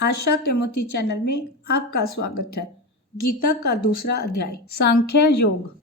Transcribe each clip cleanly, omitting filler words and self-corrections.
आशा के मोती चैनल में आपका स्वागत है। गीता का दूसरा अध्याय सांख्य योग।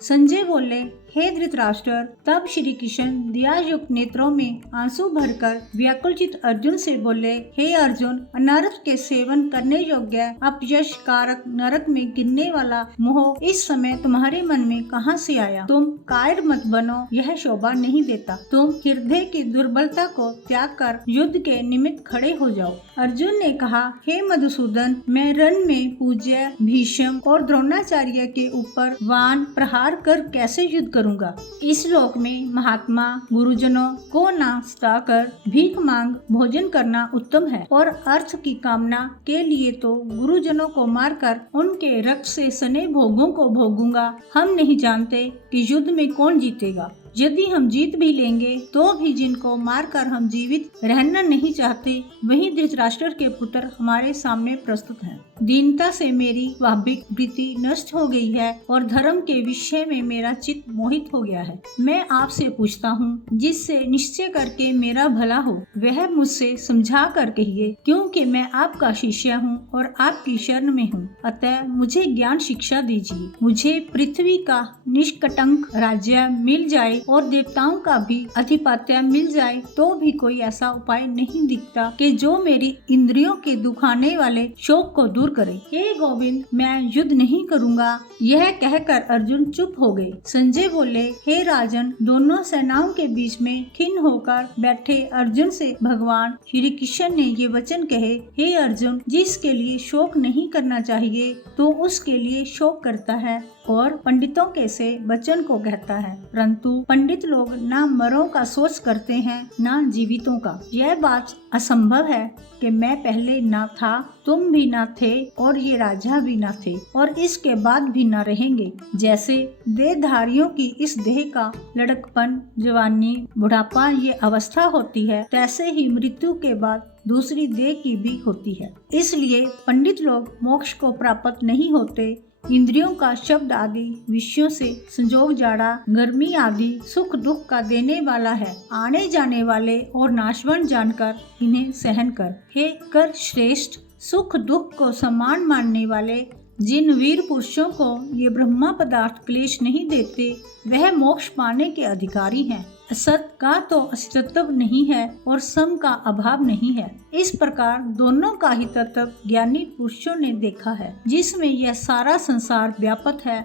संजय बोले, हे धृतराष्ट्र, तब श्री कृष्ण दयायुक्त नेत्रों में आंसू भरकर व्याकुलचित अर्जुन से बोले, हे अर्जुन, अनर्थ के सेवन करने योग्य अपयश कारक नरक में गिरने वाला मोह इस समय तुम्हारे मन में कहाँ से आया? तुम कायर मत बनो, यह शोभा नहीं देता। तुम हृदय की दुर्बलता को त्याग कर युद्ध के निमित्त खड़े हो जाओ। अर्जुन ने कहा, हे मधुसूदन, मैं रण में पूज्य भीष्म और द्रोणाचार्य के ऊपर वान प्रहार कर कैसे युद्ध करूंगा? इस लोक में महात्मा गुरुजनों को ना सताकर भीख मांग भोजन करना उत्तम है, और अर्थ की कामना के लिए तो गुरुजनों को मारकर उनके रक्त से सने भोगों को भोगूंगा। हम नहीं जानते कि युद्ध में कौन जीतेगा। यदि हम जीत भी लेंगे तो भी जिनको मारकर हम जीवित रहना नहीं चाहते, वही धृतराष्ट्र के पुत्र हमारे सामने प्रस्तुत हैं। दीनता से मेरी स्वाभाविक वृत्ति नष्ट हो गई है और धर्म के विषय में मेरा चित्त मोहित हो गया है। मैं आपसे पूछता हूँ, जिससे निश्चय करके मेरा भला हो, वह मुझसे समझा कर कहिए, क्योंकि मैं आपका शिष्य हूँ और आपकी शरण में हूँ। अतः मुझे ज्ञान शिक्षा दीजिए। मुझे पृथ्वी का निष्कटंक राज्य मिल जाए और देवताओं का भी अधिपत्य मिल जाए तो भी कोई ऐसा उपाय नहीं दिखता कि जो मेरी इंद्रियों के दुखाने वाले शोक को दूर करे। हे गोविंद, मैं युद्ध नहीं करूंगा। यह कहकर अर्जुन चुप हो गए। संजय बोले, हे राजन, दोनों सेनाओं के बीच में खिन्न होकर बैठे अर्जुन से भगवान श्री कृष्ण ने ये वचन कहे, हे अर्जुन, जिसके लिए शोक नहीं करना चाहिए तो उसके लिए शोक करता है और पंडितों के से वचन को कहता है, परंतु पंडित लोग ना मरों का सोच करते हैं ना जीवितों का। यह बात असंभव है कि मैं पहले ना था, तुम भी ना थे और ये राजा भी ना थे और इसके बाद भी ना रहेंगे। जैसे देहधारियों की इस देह का लड़कपन, जवानी, बुढ़ापा ये अवस्था होती है, तैसे ही मृत्यु के बाद दूसरी देह की भी होती है। इसलिए पंडित लोग मोक्ष को प्राप्त नहीं होते। इंद्रियों का शब्द आदि विषयों से संजोग जाड़ा गर्मी आदि सुख दुख का देने वाला है। आने जाने वाले और नाशवान जानकर इन्हें सहन कर। हे कर श्रेष्ठ, सुख दुख को समान मानने वाले जिन वीर पुरुषों को ये ब्रह्मा पदार्थ क्लेश नहीं देते, वह मोक्ष पाने के अधिकारी हैं। असत का तो अस्तित्व नहीं है और सम का अभाव नहीं है। इस प्रकार दोनों का ही तत्व ज्ञानी पुरुषों ने देखा है। जिसमें यह सारा संसार व्यापक है,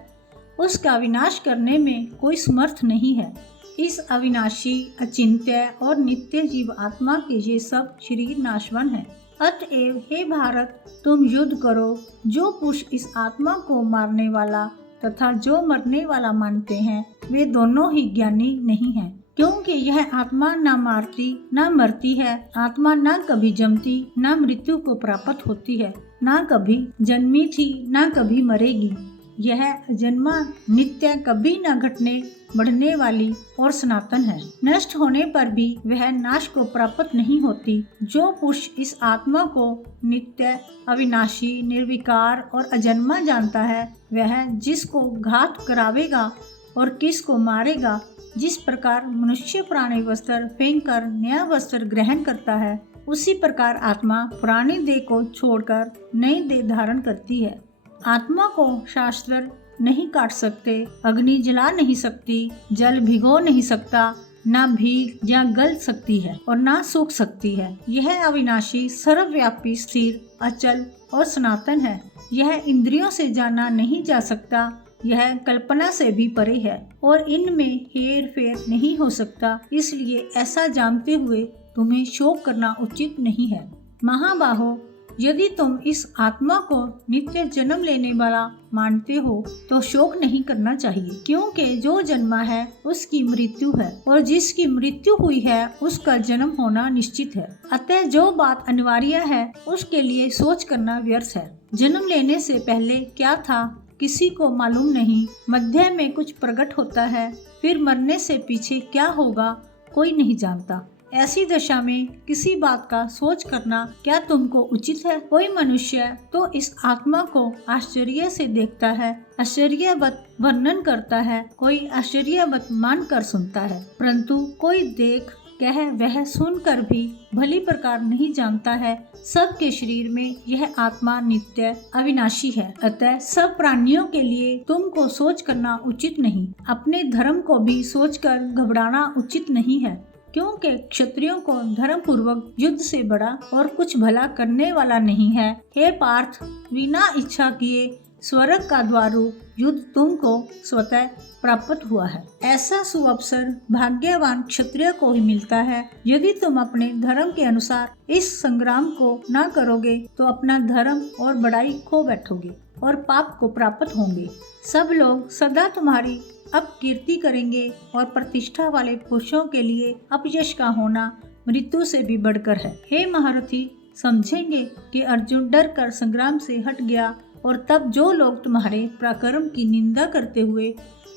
उसका विनाश करने में कोई समर्थ नहीं है। इस अविनाशी, अचिंत्य और नित्य जीव आत्मा के ये सब शरीर नाशवान है। अतएव हे भारत, तुम युद्ध करो। जो पुरुष इस आत्मा को मारने वाला तथा जो मरने वाला मानते हैं, वे दोनों ही ज्ञानी नहीं हैं, क्योंकि यह आत्मा न मारती न मरती है। आत्मा न कभी जमती न मृत्यु को प्राप्त होती है, न कभी जन्मी थी न कभी मरेगी। यह जन्मा नित्य, कभी न घटने बढ़ने वाली और सनातन है। नष्ट होने पर भी वह नाश को प्राप्त नहीं होती। जो पुरुष इस आत्मा को नित्य, अविनाशी, निर्विकार और अजन्मा जानता है, वह जिसको घात करावेगा और किसको मारेगा, जिस प्रकार मनुष्य पुराने वस्त्र फेंककर नया वस्त्र ग्रहण करता है, उसी प्रकार आत्मा पुरानी देह को छोड़कर नई देह धारण करती है। आत्मा को शास्त्र नहीं काट सकते, अग्नि जला नहीं सकती, जल भिगो नहीं सकता, न भीग या गल सकती है और न सूख सकती है। यह अविनाशी, सर्वव्यापी, स्थिर, अचल और सनातन है। यह इंद्रियों से जाना नहीं जा सकता। यह कल्पना से भी परे है और इनमें हेर फेर नहीं हो सकता। इसलिए ऐसा जानते हुए तुम्हें शोक करना उचित नहीं है। महाबाहो, यदि तुम इस आत्मा को नित्य जन्म लेने वाला मानते हो तो शोक नहीं करना चाहिए, क्योंकि जो जन्मा है उसकी मृत्यु है और जिसकी मृत्यु हुई है उसका जन्म होना निश्चित है। अतः जो बात अनिवार्य है उसके लिए सोच करना व्यर्थ है। जन्म लेने से पहले क्या था किसी को मालूम नहीं। मध्य में कुछ प्रकट होता है, फिर मरने से पीछे क्या होगा कोई नहीं जानता। ऐसी दशा में किसी बात का सोच करना क्या तुमको उचित है? कोई मनुष्य तो इस आत्मा को आश्चर्य से देखता है, आश्चर्यवत वर्णन करता है, कोई आश्चर्यवत मान कर सुनता है, परंतु कोई देख कह वह सुनकर भी भली प्रकार नहीं जानता है सबके शरीर में यह आत्मा नित्य अविनाशी है। अतः सब प्राणियों के लिए तुमको सोच करना उचित नहीं, अपने धर्म को भी सोचकर घबराना उचित नहीं है, क्योंकि क्षत्रियों को धर्म पूर्वक युद्ध से बड़ा और कुछ भला करने वाला नहीं है। हे पार्थ, बिना इच्छा किए स्वर्ग का द्वारूप युद्ध तुमको स्वतः प्राप्त हुआ है। ऐसा सुअवसर भाग्यवान क्षत्रिय को ही मिलता है। यदि तुम अपने धर्म के अनुसार इस संग्राम को न करोगे तो अपना धर्म और बड़ाई खो बैठोगे और पाप को प्राप्त होंगे। सब लोग सदा तुम्हारी अपकीर्ति करेंगे और प्रतिष्ठा वाले पुरुषों के लिए अपयश का होना मृत्यु से भी बढ़कर है। हे महारथी, समझेंगे कि अर्जुन डर कर संग्राम से हट गया और तब जो लोग तुम्हारे पराक्रम की निंदा करते हुए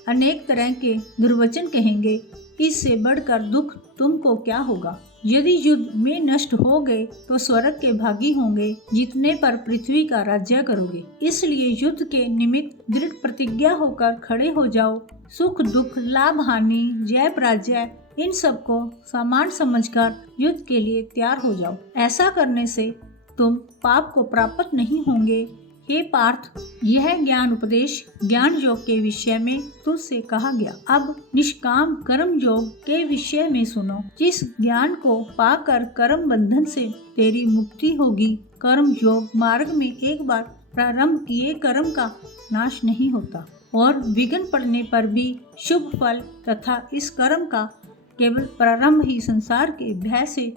अनेक तरह के दुर्वचन कहेंगे, इससे बढ़कर दुख तुमको क्या होगा। यदि युद्ध में नष्ट हो गए तो स्वर्ग के भागी होंगे, जीतने पर पृथ्वी का राज्य करोगे। इसलिए युद्ध के निमित्त दृढ़ प्रतिज्ञा होकर खड़े हो जाओ। सुख दुख, लाभ हानि, जय पराजय, इन सबको समान समझकर युद्ध के लिए तैयार हो जाओ। ऐसा करने से तुम पाप को प्राप्त नहीं होंगे। हे पार्थ, यह ज्ञान उपदेश ज्ञान योग के विषय में तुझसे कहा गया। अब निष्काम कर्म योग के विषय में सुनो। जिस ज्ञान को पाकर कर्म बंधन से तेरी मुक्ति होगी। कर्म योग मार्ग में एक बार प्रारंभ किए कर्म का नाश नहीं होता और विघ्न पड़ने पर भी शुभ फल तथा इस कर्म का केवल प्रारंभ ही संसार के भय से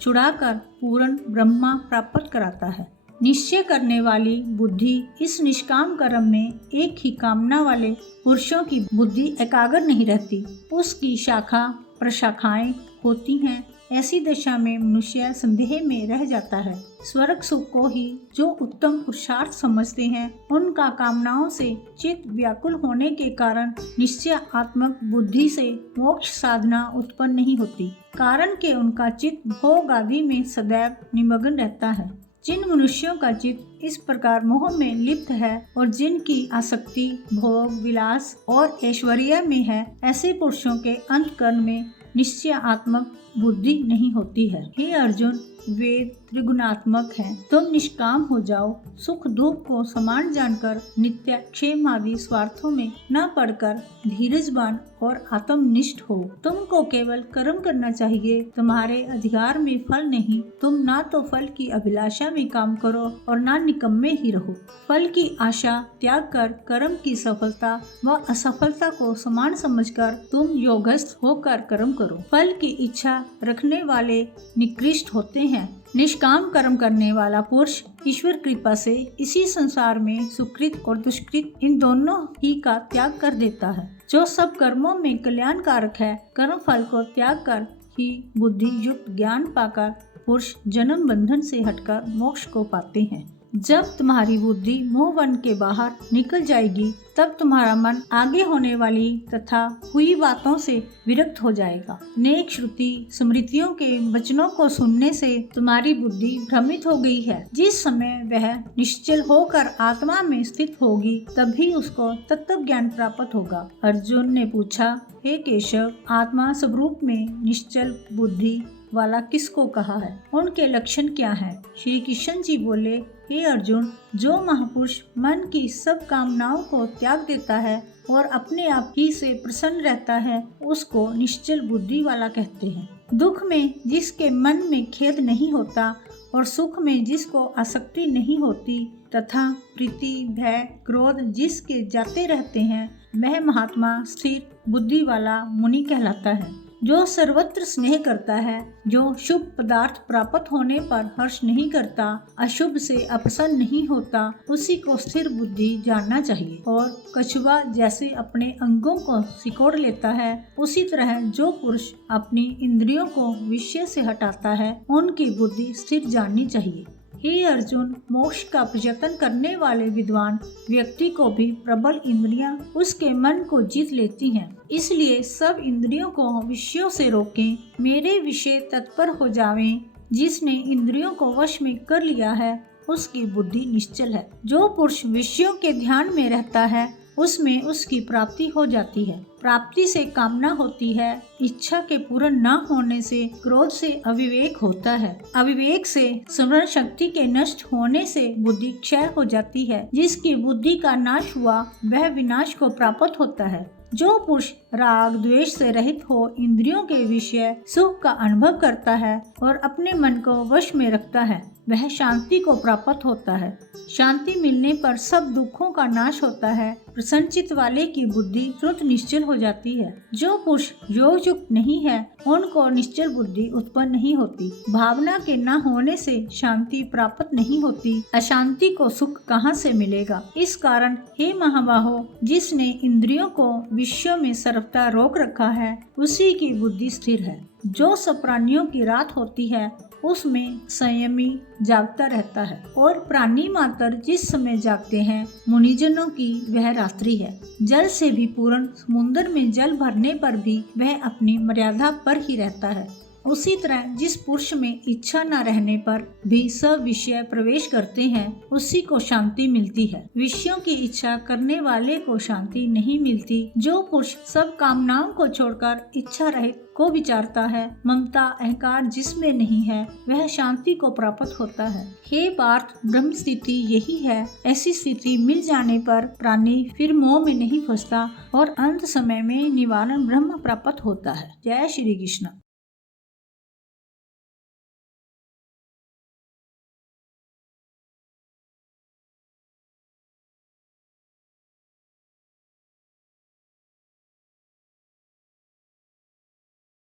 छुड़ाकर पूर्ण ब्रह्मा प्राप्त कराता है। निश्चय करने वाली बुद्धि इस निष्काम कर्म में एक ही कामना वाले पुरुषों की बुद्धि एकाग्र नहीं रहती, उसकी शाखा प्रशाखाएं होती हैं। ऐसी दशा में मनुष्य संदेह में रह जाता है। स्वर्ग सुख को ही जो उत्तम पुरुषार्थ समझते हैं, उनका कामनाओं से चित्त व्याकुल होने के कारण निश्चयात्मक बुद्धि से मोक्ष साधना उत्पन्न नहीं होती, कारण के उनका चित्त भोग आदि में सदैव निमग्न रहता है। जिन मनुष्यों का चित्त इस प्रकार मोह में लिप्त है और जिनकी आसक्ति भोग विलास और ऐश्वर्य में है, ऐसे पुरुषों के अंतःकरण में निश्चयात्मक बुद्धि नहीं होती है। हे अर्जुन, वेद त्रिगुणात्मक है, तुम निष्काम हो जाओ। सुख दुख को समान जानकर नित्य क्षेम आदि स्वार्थों में न पड़कर धीरजवान और आत्मनिष्ठ हो। तुमको केवल कर्म करना चाहिए, तुम्हारे अधिकार में फल नहीं। तुम ना तो फल की अभिलाषा में काम करो और ना निकम्मे ही रहो। फल की आशा त्याग कर कर्म की सफलता व असफलता को समान समझकर तुम योगस्थ होकर कर्म करो। फल की इच्छा रखने वाले निकृष्ट होते हैं। निष्काम कर्म करने वाला पुरुष ईश्वर कृपा से इसी संसार में सुकृत और दुष्कृत इन दोनों ही का त्याग कर देता है। जो सब कर्मों में कल्याणकारक है, कर्म फल को त्याग कर ही बुद्धि युक्त ज्ञान पाकर पुरुष जन्म बंधन से हटकर मोक्ष को पाते हैं। जब तुम्हारी बुद्धि मोहवन के बाहर निकल जाएगी, तब तुम्हारा मन आगे होने वाली तथा हुई बातों से विरक्त हो जाएगा। नेक श्रुति स्मृतियों के वचनों को सुनने से तुम्हारी बुद्धि भ्रमित हो गई है। जिस समय वह निश्चल होकर आत्मा में स्थित होगी, तभी उसको तत्व ज्ञान प्राप्त होगा। अर्जुन ने पूछा, हे केशव, आत्मा स्वरूप में निश्चल बुद्धि वाला किसको कहा है? उनके लक्षण क्या हैं? श्री कृष्ण जी बोले, हे अर्जुन, जो महापुरुष मन की सब कामनाओं को त्याग देता है और अपने आप ही से प्रसन्न रहता है, उसको निश्चल बुद्धि वाला कहते हैं। दुख में जिसके मन में खेद नहीं होता और सुख में जिसको आसक्ति नहीं होती तथा प्रीति भय क्रोध जिसके जाते रहते हैं, वह महात्मा स्थिर बुद्धि वाला मुनि कहलाता है। जो सर्वत्र स्नेह करता है, जो शुभ पदार्थ प्राप्त होने पर हर्ष नहीं करता, अशुभ से अप्रसन्न नहीं होता, उसी को स्थिर बुद्धि जानना चाहिए। और कछुआ जैसे अपने अंगों को सिकोड़ लेता है, उसी तरह जो पुरुष अपनी इंद्रियों को विषय से हटाता है, उनकी बुद्धि स्थिर जाननी चाहिए। हे अर्जुन, मोक्ष का प्रयत्न करने वाले विद्वान व्यक्ति को भी प्रबल इंद्रियां उसके मन को जीत लेती हैं। इसलिए सब इंद्रियों को विषयों से रोकें, मेरे विषय तत्पर हो जावें। जिसने इंद्रियों को वश में कर लिया है, उसकी बुद्धि निश्चल है। जो पुरुष विषयों के ध्यान में रहता है, उसमें उसकी प्राप्ति हो जाती है। प्राप्ति से कामना होती है, इच्छा के पूर्ण न होने से क्रोध से अविवेक होता है, अविवेक से स्मरण शक्ति के नष्ट होने से बुद्धि क्षय हो जाती है। जिसकी बुद्धि का नाश हुआ वह विनाश को प्राप्त होता है। जो पुरुष राग द्वेष से रहित हो इंद्रियों के विषय सुख का अनुभव करता है और अपने मन को वश में रखता है, वह शांति को प्राप्त होता है। शांति मिलने पर सब दुखों का नाश होता है। प्रसन्न चित्त वाले की बुद्धि तुरंत निश्चल हो जाती है। जो पुरुष योग युक्त नहीं है उनको निश्चल बुद्धि उत्पन्न नहीं होती। भावना के न होने से शांति प्राप्त नहीं होती। अशांति को सुख कहाँ से मिलेगा। इस कारण हे महाबाहो, जिसने इंद्रियों को विषयों में सर्वथा रोक रखा है उसी की बुद्धि स्थिर है। जो सब प्राणियों की रात होती है उसमें संयमी जागता रहता है और प्राणी मात्र जिस समय जागते हैं मुनिजनों की वह रात्रि है। जल से भी पूर्ण समुद्र में जल भरने पर भी वह अपनी मर्यादा पर ही रहता है। उसी तरह जिस पुरुष में इच्छा न रहने पर भी सब विषय प्रवेश करते हैं उसी को शांति मिलती है। विषयों की इच्छा करने वाले को शांति नहीं मिलती। जो पुरुष सब कामनाओं को छोड़कर इच्छा रहित को विचारता है, ममता अहंकार जिसमें नहीं है वह शांति को प्राप्त होता है। हे पार्थ, ब्रह्म स्थिति यही है। ऐसी स्थिति मिल जाने पर प्राणी फिर मोह में नहीं फंसता और अंत समय में निवारण ब्रह्म प्राप्त होता है। जय श्री कृष्ण।